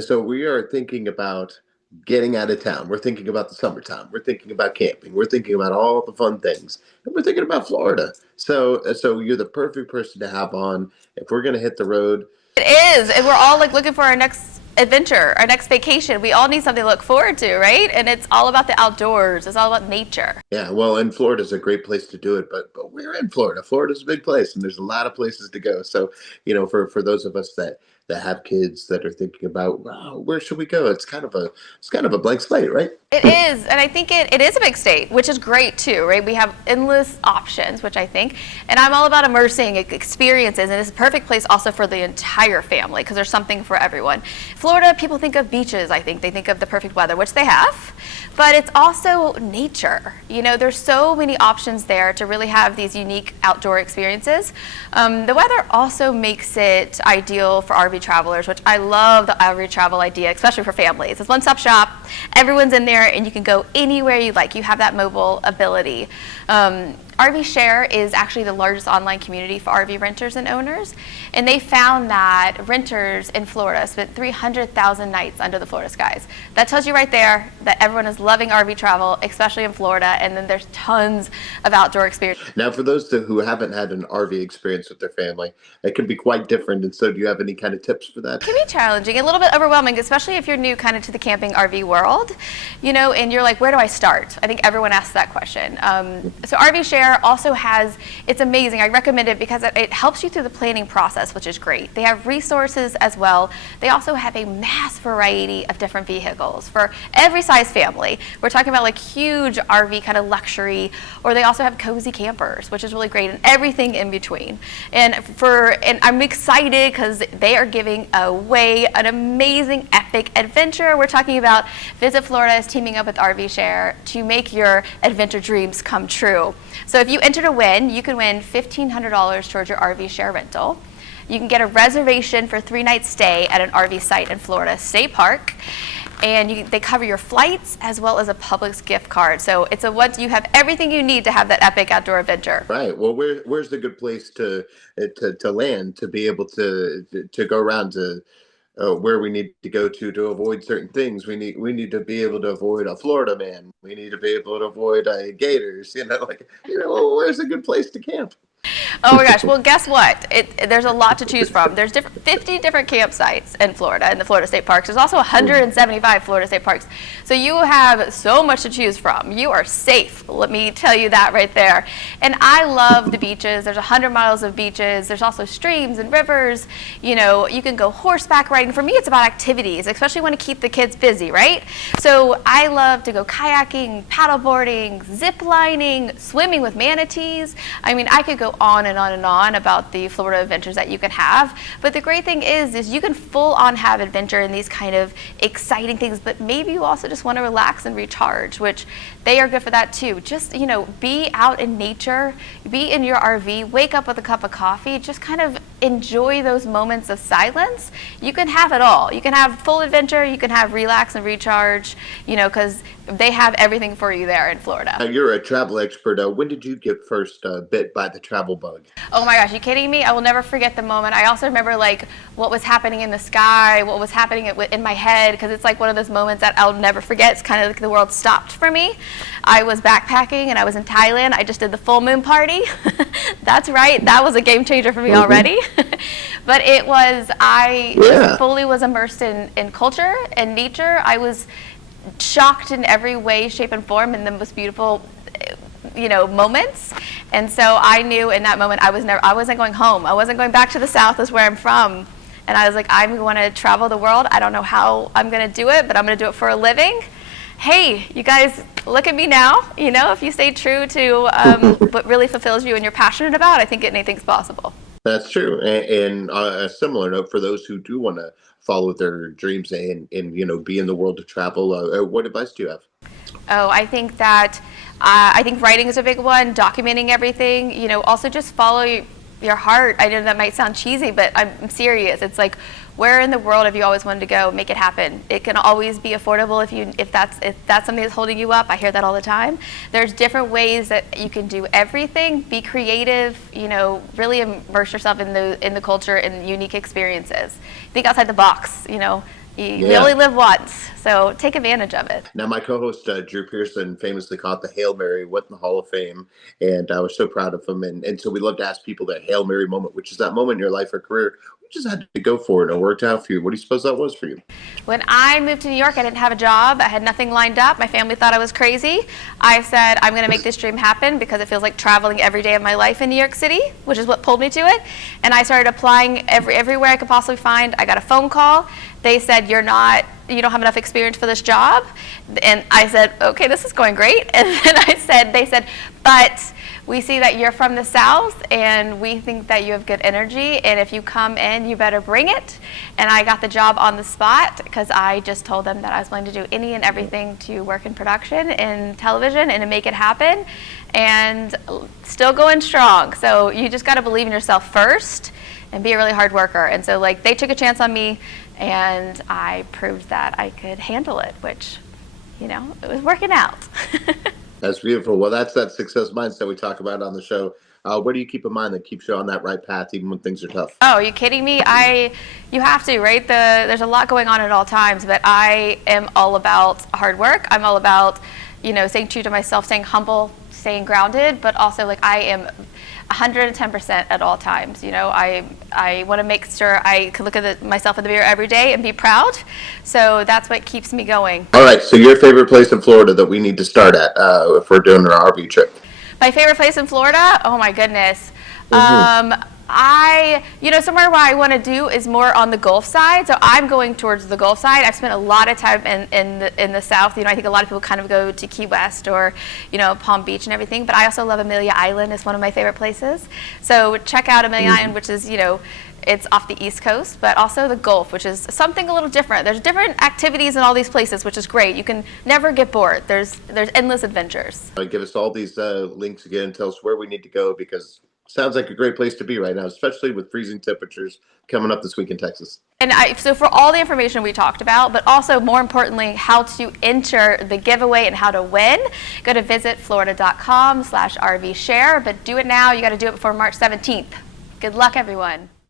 So we are thinking about getting out of town. We're thinking about the summertime. We're thinking about camping. We're thinking about all the fun things. And we're thinking about Florida. So you're the perfect person to have on if we're going to hit the road. It is, and we're all like looking for our next adventure, our next vacation. We all need something to look forward to, right? And it's all about the outdoors. It's all about nature. Yeah, well, and Florida's a great place to do it, but we're in Florida. Florida's a big place, and there's a lot of places to go. So, for those of us that have kids that are thinking about, wow, where should we go? It's kind of a blank slate, right? It is, and I think it is a big state, which is great too, right? We have endless options, which I think, and I'm all about immersing experiences, and it's a perfect place also for the entire family because there's something for everyone. Florida, people think of beaches, I think. They think of the perfect weather, which they have, but it's also nature. There's so many options there to really have these unique outdoor experiences. The weather also makes it ideal for RV travelers, which I love the RV travel idea, especially for families. It's one-stop shop. Everyone's in there and you can go anywhere you like. You have that mobile ability. RV Share is actually the largest online community for RV renters and owners, and they found that renters in Florida spent 300,000 nights under the Florida skies. That tells you right there that everyone is loving RV travel, especially in Florida, and then there's tons of outdoor experience. Now, for those who haven't had an RV experience with their family, it can be quite different. And so, do you have any kind of tips for that? It can be challenging, a little bit overwhelming, especially if you're new kind of to the camping RV world, and you're like, where do I start? I think everyone asks that question. So RV Share also it's amazing. I recommend it because it helps you through the planning process, which is great. They have resources as well. They also have a mass variety of different vehicles for every size family. We're talking about like huge RV kind of luxury, or they also have cozy campers, which is really great, and everything in between. And I'm excited because they are giving away an amazing epic adventure. We're talking about Visit Florida is teaming up with RV Share to make your adventure dreams come true. So if you enter to win, you can win $1,500 towards your RV Share rental. You can get a reservation for 3-night stay at an RV site in Florida State Park. And they cover your flights as well as a Publix gift card. So you have everything you need to have that epic outdoor adventure. Right. Well, where's the good place to land to be able to go around to where we need to go to avoid certain things. We need to be able to avoid a Florida man. We need to be able to avoid gators. Where's a good place to camp? Oh my gosh, well guess what? There's a lot to choose from. There's 50 different campsites in Florida, in the Florida State Parks. There's also 175 Florida State Parks. So you have so much to choose from. You are safe, let me tell you that right there. And I love the beaches. There's 100 miles of beaches. There's also streams and rivers. You can go horseback riding. For me, it's about activities, especially when to keep the kids busy, right? So I love to go kayaking, paddleboarding, zip lining, swimming with manatees. I mean, I could go on and on and on about the Florida adventures that you can have. But the great thing is you can full on have adventure in these kind of exciting things, but maybe you also just want to relax and recharge, which they are good for that too. Just, be out in nature, be in your RV, wake up with a cup of coffee, just kind of enjoy those moments of silence. You can have it all. You can have full adventure, you can have relax and recharge, because they have everything for you there in Florida. You're a travel expert. When did you get first bit by the travel bug? Oh my gosh, you kidding me? I will never forget the moment. I also remember what was happening in the sky, what was happening in my head, because it's like one of those moments that I'll never forget. It's kind of like the world stopped for me. I was backpacking and I was in Thailand. I just did the full moon party. That's right. That was a game changer for me already. But I fully was immersed in culture and nature. I was shocked in every way, shape, and form in the most beautiful moments. And so I knew in that moment I wasn't going home. I wasn't going back to the South, is where I'm from. And I was like, I'm going to travel the world. I don't know how I'm going to do it, but I'm going to do it for a living. Hey, you guys, look at me now. If you stay true to what really fulfills you and you're passionate about, I think anything's possible. That's true. And a similar note for those who do want to follow their dreams and be in the world of travel, what advice do you have? Oh, I think writing is a big one, documenting everything, also just follow your heart. I know that might sound cheesy, but I'm serious. It's like, where in the world have you always wanted to go? Make it happen. It can always be affordable if that's something that's holding you up. I hear that all the time. There's different ways that you can do everything. Be creative, really immerse yourself in the culture and unique experiences. Think outside the box, We only live once, so take advantage of it. Now, my co-host Drew Pearson famously caught the Hail Mary, went in the Hall of Fame, and I was so proud of him. And so we love to ask people that Hail Mary moment, which is that moment in your life or career you just had to go for it or worked out for you. What do you suppose that was for you? When I moved to New York, I didn't have a job. I had nothing lined up. My family thought I was crazy. I said, I'm going to make this dream happen because it feels like traveling every day of my life in New York City, which is what pulled me to it. And I started applying everywhere I could possibly find. I got a phone call. They said, you don't have enough experience for this job. And I said, okay, this is going great. And then they said, but we see that you're from the South and we think that you have good energy, and if you come in, you better bring it. And I got the job on the spot because I just told them that I was willing to do any and everything to work in production, in television, and to make it happen, and still going strong. So you just got to believe in yourself first and be a really hard worker. And so they took a chance on me, and I proved that I could handle it, which, it was working out. That's beautiful. Well, that's that success mindset we talk about on the show. What do you keep in mind that keeps you on that right path even when things are tough? Oh, are you kidding me? You have to, right? There's a lot going on at all times, but I am all about hard work. I'm all about, staying true to myself, staying humble, staying grounded, but also I am 110% at all times. I want to make sure I can look at myself in the mirror every day and be proud. So that's what keeps me going. All right. So your favorite place in Florida that we need to start at if we're doing our RV trip? My favorite place in Florida? Oh my goodness. Somewhere where I want to do is more on the Gulf side. So I'm going towards the Gulf side. I've spent a lot of time in the South. I think a lot of people kind of go to Key West or, Palm Beach and everything. But I also love Amelia Island. It's one of my favorite places. So check out Amelia Island, which is, it's off the East Coast, but also the Gulf, which is something a little different. There's different activities in all these places, which is great. You can never get bored. There's endless adventures. Give us all these links again. Tell us where we need to go, because sounds like a great place to be right now, especially with freezing temperatures coming up this week in Texas. And so for all the information we talked about, but also more importantly, how to enter the giveaway and how to win, go to visitflorida.com/RV share. But do it now. You got to do it before March 17th. Good luck, everyone.